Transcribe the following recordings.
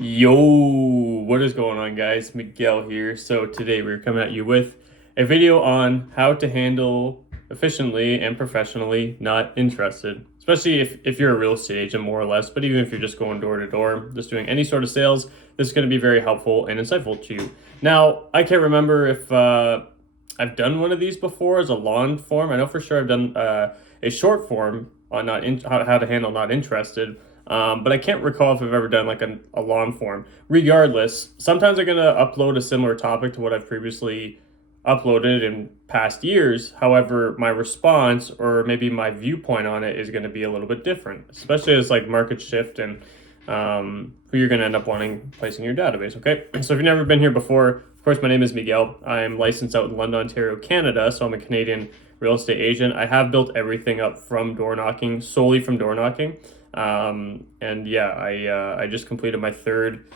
Yo, what is going on, guys? Miguel here. So today we're coming at you with a video on how to handle efficiently and professionally not interested, especially if you're a real estate agent, more or less, but even if you're just going door to door, just doing any sort of sales, this is going to be very helpful and insightful to you. Now, I can't remember if I've done one of these before as a long form. I know for sure I've done a short form on how to handle not interested. But I can't recall if I've ever done like a long form. Regardless, sometimes I'm gonna upload a similar topic to what I've previously uploaded in past years. However, my response or maybe my viewpoint on it is going to be a little bit different, especially as like markets shift and who you're going to end up wanting placing your database. Okay, so if you've never been here before, of course, my name is Miguel. I'm licensed out in London, Ontario, Canada, so I'm a Canadian real estate agent. I have built everything up from door knocking, solely from door knocking. And yeah, I just completed my third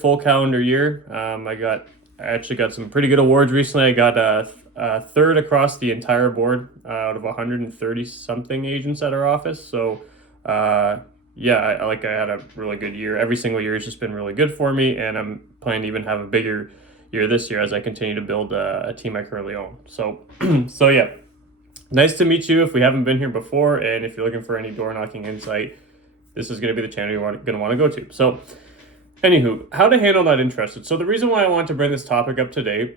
full calendar year. I actually got some pretty good awards recently. I got a third across the entire board out of 130 something agents at our office. So, yeah, I had a really good year. Every single year has just been really good for me, and I'm planning to even have a bigger year this year as I continue to build a team I currently own. So, so yeah, nice to meet you if we haven't been here before, and if you're looking for any door knocking insight, this is going to be the channel you're going to want to go to. So, anywho, how to handle not interested. So the reason why I want to bring this topic up today,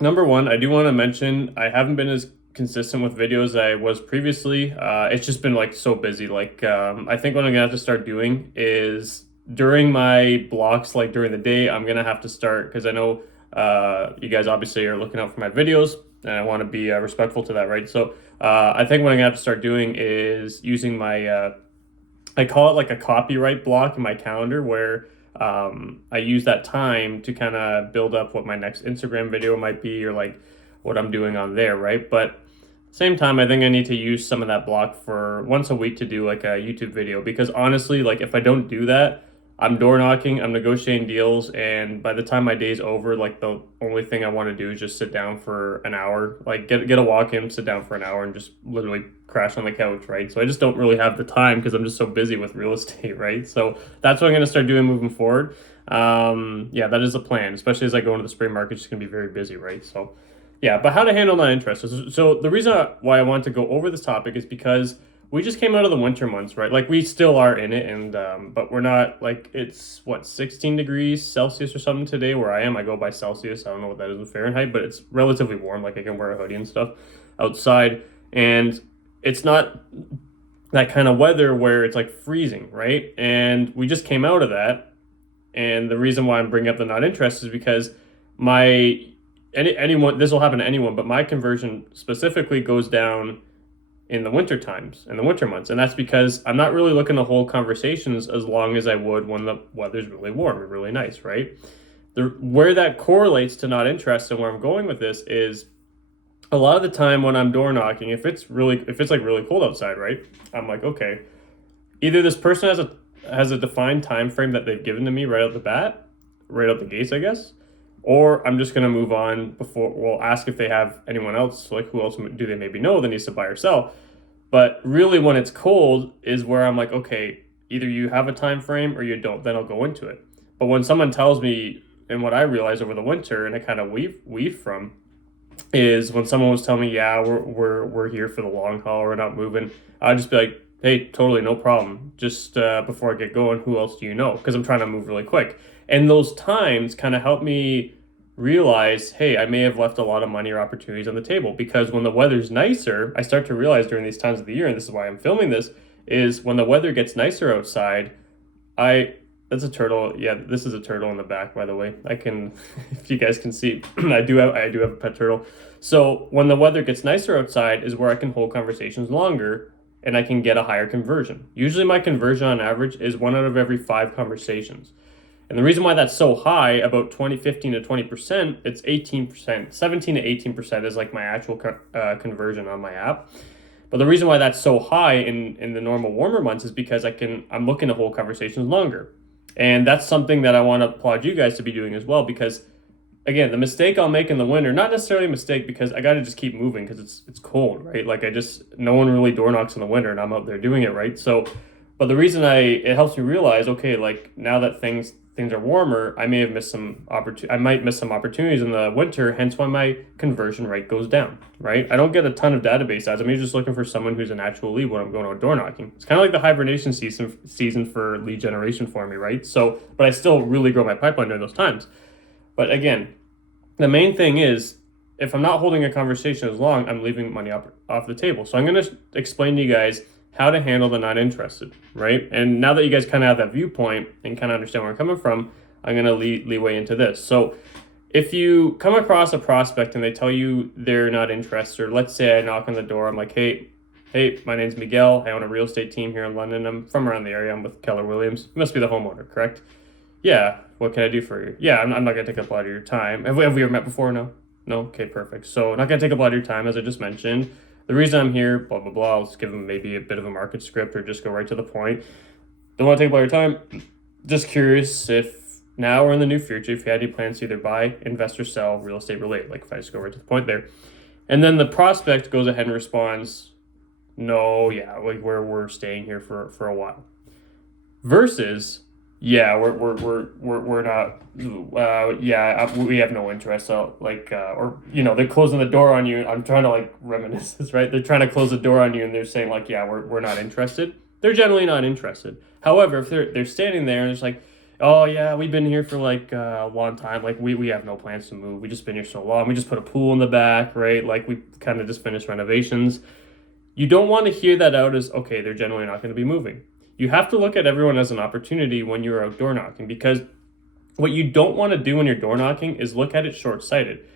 number one, I do want to mention I haven't been as consistent with videos as I was previously. It's just been like so busy. I think what I'm gonna have to start doing is during my blocks, like during the day, I'm gonna have to start because I know you guys obviously are looking out for my videos, and I want to be respectful to that, right? So I think what I'm gonna have to start doing is using my I call it like a copyright block in my calendar where I use that time to kind of build up what my next Instagram video might be or like what I'm doing on there, right? But same time, I think I need to use some of that block for once a week to do like a YouTube video because honestly, like if I don't do that, I'm door knocking, I'm negotiating deals, and by the time my day's over, like the only thing I want to do is just sit down for an hour, like get a walk in, sit down for an hour, and just literally crash on the couch, right? So I just don't really have the time because I'm just so busy with real estate, right? So that's what I'm gonna start doing moving forward. Yeah, that is the plan, especially as I go into the spring market, it's gonna be very busy, right? So yeah, but how to handle non interest. So the reason why I want to go over this topic is because we just came out of the winter months, right? Like we still are in it, and but we're not like it's what 16 degrees Celsius or something today where I am. I go by Celsius. I don't know what that is in Fahrenheit, but it's relatively warm. Like I can wear a hoodie and stuff outside, and it's not that kind of weather where it's like freezing, right? And we just came out of that, and the reason why I'm bringing up the not interest is because my anyone this will happen to anyone, but my conversion specifically goes down in the winter times, in the winter months. And that's because I'm not really looking to hold conversations as long as I would when the weather's really warm and really nice, right? Where that correlates to not interest and where I'm going with this is a lot of the time when I'm door knocking, if it's like really cold outside, right? I'm like, okay, either this person has a defined time frame that they've given to me right out the bat, right out the gates, I guess, or I'm just gonna move on before we'll ask if they have anyone else, like who else do they maybe know that needs to buy or sell. But really, when it's cold, is where I'm like, okay, either you have a time frame or you don't. Then I'll go into it. But when someone tells me, and what I realized over the winter, and I kind of weave from, is when someone was telling me, yeah, we're here for the long haul, we're not moving. I'd just be like, hey, totally no problem. Just before I get going, who else do you know? Because I'm trying to move really quick. And those times kind of help me realize, hey, I may have left a lot of money or opportunities on the table because when the weather's nicer, I start to realize during these times of the year, and this is why I'm filming this, is when the weather gets nicer outside, I that's a turtle. Yeah, this is a turtle in the back, by the way. I can, if you guys can see, I do have a pet turtle. So when the weather gets nicer outside is where I can hold conversations longer and I can get a higher conversion. Usually my conversion on average is 1 out of every 5 conversations. And the reason why that's so high, about 15 to 20%, it's 18%, 17 to 18% is like my actual conversion on my app. But the reason why that's so high in the normal warmer months is because I'm looking to hold conversations longer. And that's something that I want to applaud you guys to be doing as well, because again, the mistake I'll make in the winter, not necessarily a mistake because I got to just keep moving because it's cold, right? Like no one really door knocks in the winter and I'm out there doing it, right? So But the reason it helps me realize, okay, like now that things are warmer, I may have missed some I might miss some opportunities in the winter, hence why my conversion rate goes down, right? I don't get a ton of database ads. I'm just looking for someone who's an actual lead when I'm going out door knocking. It's kind of like the hibernation season for lead generation for me, right? So, but I still really grow my pipeline during those times. But again, the main thing is if I'm not holding a conversation as long, I'm leaving money off the table. So I'm going to explain to you guys how to handle the not interested, right? And now that you guys kind of have that viewpoint and kind of understand where I'm coming from, I'm going to leeway into this. So if you come across a prospect and they tell you they're not interested, or let's say I knock on the door, I'm like, hey, my name's Miguel. I own a real estate team here in London. I'm from around the area. I'm with Keller Williams. You must be the homeowner, correct? Yeah. What can I do for you? Yeah, I'm not going to take up a lot of your time. Have we ever met before? No? No? Okay, perfect. So not going to take up a lot of your time, as I just mentioned. The reason I'm here, blah, blah, blah. I'll just give them maybe a bit of a market script or just go right to the point. Don't want to take up all your time. Just curious if now or in the near future, if you had any plans to either buy, invest, or sell real estate related. Like if I just go right to the point there. And then the prospect goes ahead and responds, no, yeah, like we're staying here for a while. Versus, yeah, we're not. Yeah, we have no interest. So like, or they're closing the door on you. I'm trying to like reminisce this, right? They're trying to close the door on you, and they're saying like, yeah, we're not interested. They're generally not interested. However, if they're standing there and it's like, oh yeah, we've been here for like a long time. Like we have no plans to move. We just been here so long. We just put a pool in the back, right? Like we kind of just finished renovations. You don't want to hear that out as okay. They're generally not going to be moving. You have to look at everyone as an opportunity when you're out door knocking, because what you don't want to do when you're door knocking is look at it short-sighted.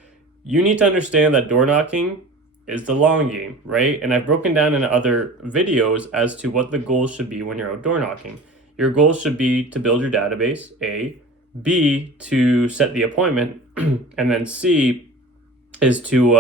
You need to understand that door knocking is the long game, right? And I've broken down in other videos as to what the goals should be when you're out door knocking. Your goals should be to build your database, A, B, to set the appointment, and then C is to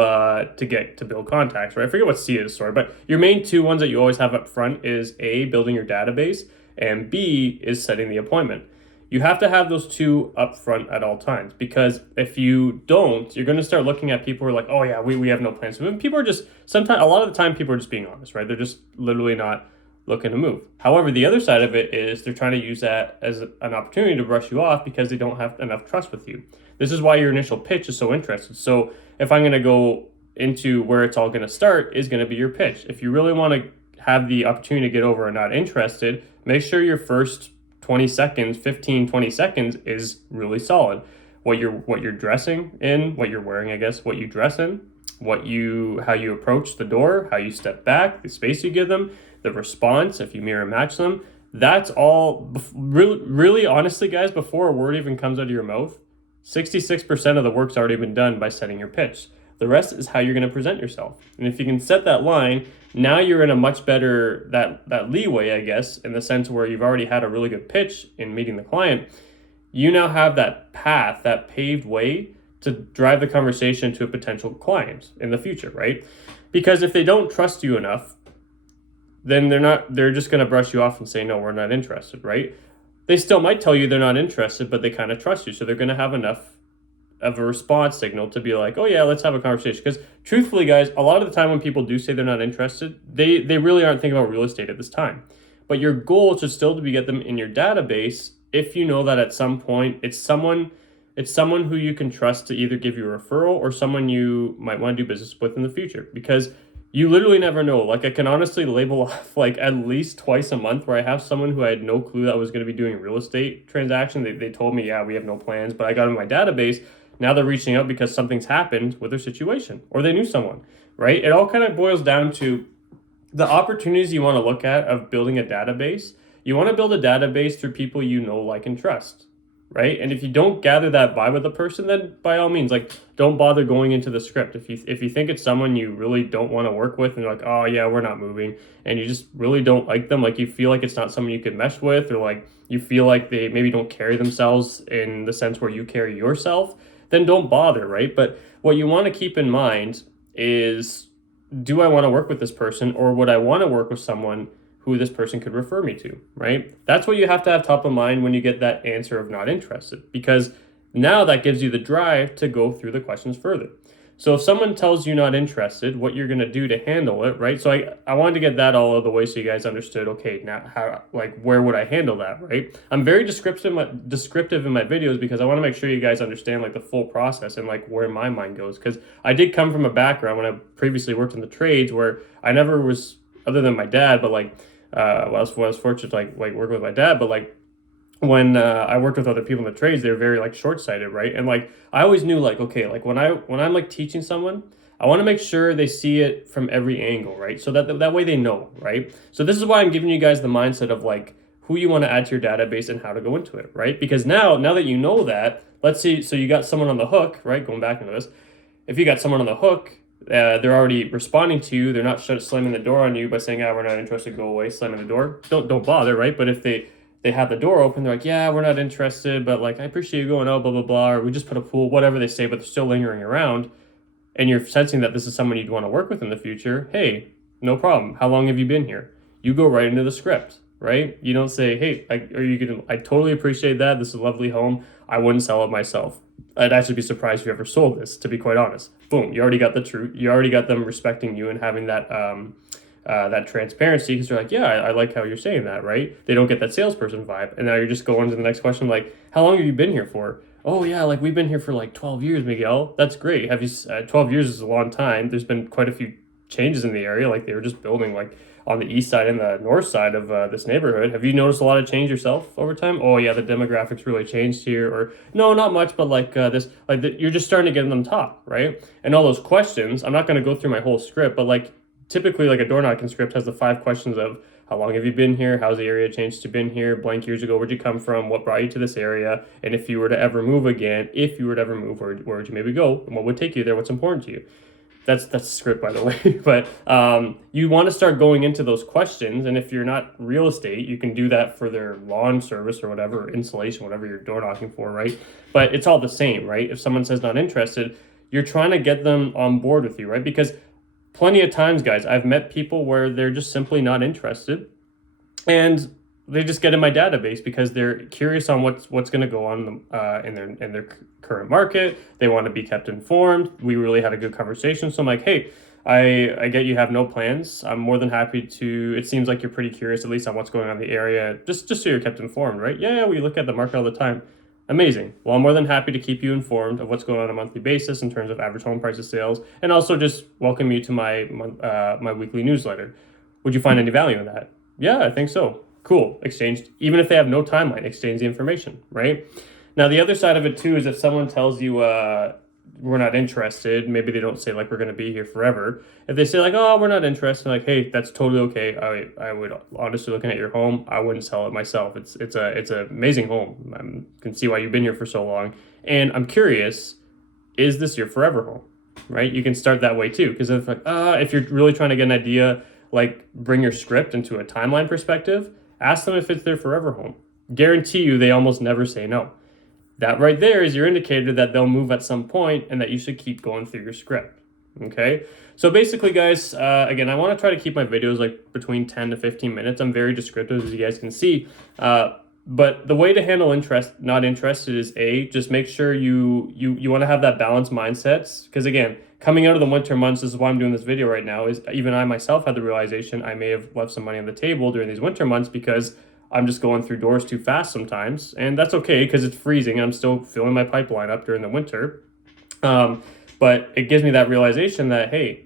build contacts, right? I forget what C is, sorry, but your main two ones that you always have up front is A, building your database, and B is setting the appointment. You have to have those two up front at all times, because if you don't, you're going to start looking at people who are like, oh yeah, we have no plans to move. People are just, sometimes, a lot of the time, people are just being honest, right? They're just literally not looking to move. However, the other side of it is they're trying to use that as an opportunity to brush you off because they don't have enough trust with you. This is why your initial pitch is so interesting. So if I'm going to go into where it's all going to start is going to be your pitch. If you really want to have the opportunity to get over and not interested, make sure your first 20 seconds, 15, 20 seconds is really solid. What you're dressing in, what you're wearing, I guess, what you dress in, how you approach the door, how you step back, the space you give them, the response, if you mirror match them. That's all really honestly, guys, before a word even comes out of your mouth, 66% of the work's already been done by setting your pitch. The rest is how you're going to present yourself. And if you can set that line, now you're in a much better, that leeway, I guess, in the sense where you've already had a really good pitch in meeting the client. You now have that path, that paved way to drive the conversation to a potential client in the future, right? Because if they don't trust you enough, then they're just going to brush you off and say, no, we're not interested, right? They still might tell you they're not interested, but they kind of trust you. So they're going to have enough of a response signal to be like, oh yeah, let's have a conversation. Because truthfully, guys, a lot of the time when people do say they're not interested, they really aren't thinking about real estate at this time. But your goal should still to be get them in your database if you know that at some point it's someone who you can trust to either give you a referral or someone you might want to do business with in the future. Because you literally never know. Like I can honestly label off like at least twice a month where I have someone who I had no clue that was going to be doing a real estate transaction. They told me, yeah, we have no plans, but I got in my database. Now they're reaching out because something's happened with their situation or they knew someone, right? It all kind of boils down to the opportunities you want to look at of building a database. You want to build a database through people you know, like, and trust, right? And if you don't gather that vibe with a person, then by all means, like, don't bother going into the script. If you think it's someone you really don't want to work with and you're like, oh yeah, we're not moving, and you just really don't like them, like you feel like it's not someone you could mesh with, or like you feel like they maybe don't carry themselves in the sense where you carry yourself, then don't bother, right? But what you want to keep in mind is, do I want to work with this person, or would I want to work with someone who this person could refer me to, right? That's what you have to have top of mind when you get that answer of not interested, because now that gives you the drive to go through the questions further. So if someone tells you not interested, what you're going to do to handle it, right? So I wanted to get that all out of the way so you guys understood, okay, now how, like, where would I handle that, right? I'm very descriptive in my videos because I want to make sure you guys understand like the full process and like where my mind goes. Because I did come from a background when I previously worked in the trades where I never was, other than my dad, but like, I was fortunate to like work with my dad, but like when I worked with other people in the trades, they were very like short-sighted, right? And like I always knew like, okay, like when I'm like teaching someone, I want to make sure they see it from every angle, right? So that way they know, right? So this is why I'm giving you guys the mindset of like who you want to add to your database and how to go into it, right? Because now that you know that, let's see, so you got someone on the hook, right? Going back into this, if you got someone on the hook, they're already responding to you. They're not slamming the door on you by saying, "Ah, we're not interested. Go away." Slamming the door. Don't bother, right? But if they have the door open, they're like, "Yeah, we're not interested, but like I appreciate you going out, blah blah blah," or we just put a pool, whatever they say, but they're still lingering around, and you're sensing that this is someone you'd want to work with in the future. Hey, no problem. How long have you been here? You go right into the script, right? You don't say, "Hey, I totally appreciate that. This is a lovely home. I wouldn't sell it myself. I'd actually be surprised if you ever sold this, to be quite honest." Boom, you already got the truth. You already got them respecting you and having that transparency because they're like, yeah, I like how you're saying that, right? They don't get that salesperson vibe. And now you're just going to the next question, like, how long have you been here for? Oh, yeah, like we've been here for like 12 years, Miguel. That's great. 12 years is a long time. There's been quite a few changes in the area. Like they were just building like on the east side and the north side of this neighborhood. Have you noticed a lot of change yourself over time? Oh, yeah, the demographics really changed here. Or no, not much, but like you're just starting to get them talk, right? And all those questions, I'm not going to go through my whole script, but like typically like a door knocking script has the 5 questions of how long have you been here? How's the area changed to been here? Blank years ago, where'd you come from? What brought you to this area? And if you were to ever move again, where would you maybe go? And what would take you there? What's important to you? That's the script, by the way. But you want to start going into those questions. And if you're not real estate, you can do that for their lawn service or whatever, insulation, whatever you're door knocking for, right? But it's all the same, right? If someone says not interested, you're trying to get them on board with you, right? Because plenty of times, guys, I've met people where they're just simply not interested, and they just get in my database because they're curious on what's going to go on in their current market. They want to be kept informed. We really had a good conversation, so I'm like, hey, I get you have no plans. I'm more than happy to. It seems like you're pretty curious, at least on what's going on in the area, just so you're kept informed, right? Yeah, we look at the market all the time. Amazing. Well, I'm more than happy to keep you informed of what's going on a monthly basis in terms of average home prices, sales, and also just welcome you to my weekly newsletter. Would you find any value in that? Yeah, I think so. Cool. Exchange, even if they have no timeline, exchange the information, right? Now, the other side of it too is if someone tells you we're not interested, maybe they don't say like we're going to be here forever. If they say like, oh, we're not interested, like, hey, that's totally okay. I would honestly, looking at your home, I wouldn't sell it myself. It's an amazing home. I can see why you've been here for so long, and I'm curious, is this your forever home? Right? You can start that way too, because if you're really trying to get an idea, like bring your script into a timeline perspective, ask them if it's their forever home. Guarantee you, they almost never say no. That right there is your indicator that they'll move at some point and that you should keep going through your script. Okay, so basically, guys, again, I want to try to keep my videos like between 10 to 15 minutes. I'm very descriptive, as you guys can see. But the way to handle not interested is just make sure you want to have that balanced mindset. Because again, coming out of the winter months, this is why I'm doing this video right now, is even I myself had the realization I may have left some money on the table during these winter months because I'm just going through doors too fast sometimes, and that's okay because it's freezing and I'm still filling my pipeline up during the winter. But it gives me that realization that, hey,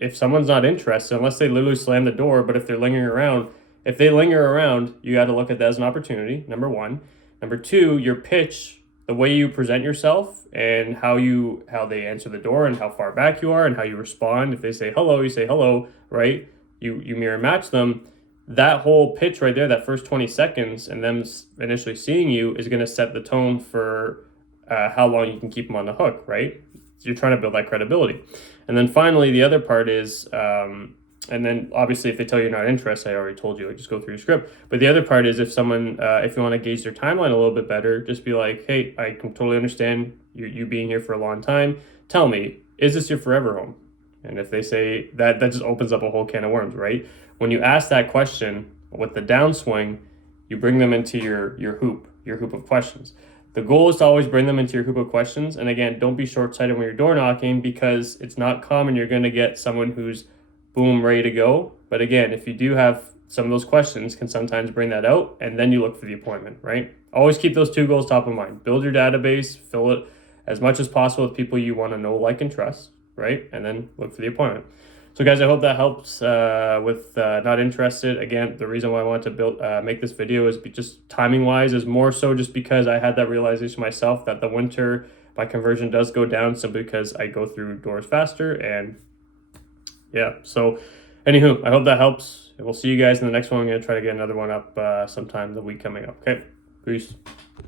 if someone's not interested, unless they literally slam the door, but if they linger around, you got to look at that as an opportunity, number one. Number two, your pitch, the way you present yourself and how they answer the door and how far back you are and how you respond. If they say hello, you say hello, right? You mirror match them. That whole pitch right there, that first 20 seconds and them initially seeing you is going to set the tone for how long you can keep them on the hook, right? So you're trying to build that credibility. And then finally, the other part is, and then obviously if they tell you you're not interested, I already told you, like just go through your script. But the other part is if someone, if you want to gauge their timeline a little bit better, just be like, hey, I can totally understand you being here for a long time. Tell me, is this your forever home? And if they say that just opens up a whole can of worms, right? When you ask that question with the downswing, you bring them into your hoop of questions. The goal is to always bring them into your hoop of questions. And again, don't be short-sighted when you're door knocking, because it's not common you're going to get someone who's boom, ready to go. But again, if you do have some of those questions, can sometimes bring that out, and then you look for the appointment, right? Always keep those two goals top of mind. Build your database, fill it as much as possible with people you want to know, like, and trust, right? And then look for the appointment. So guys, I hope that helps with not interested. Again, the reason why I want to make this video is just timing wise, is more so just because I had that realization myself that the winter, my conversion does go down simply because I go through doors faster. And yeah, so anywho, I hope that helps. We'll see you guys in the next one. I'm going to try to get another one up sometime the week coming up. Okay, peace.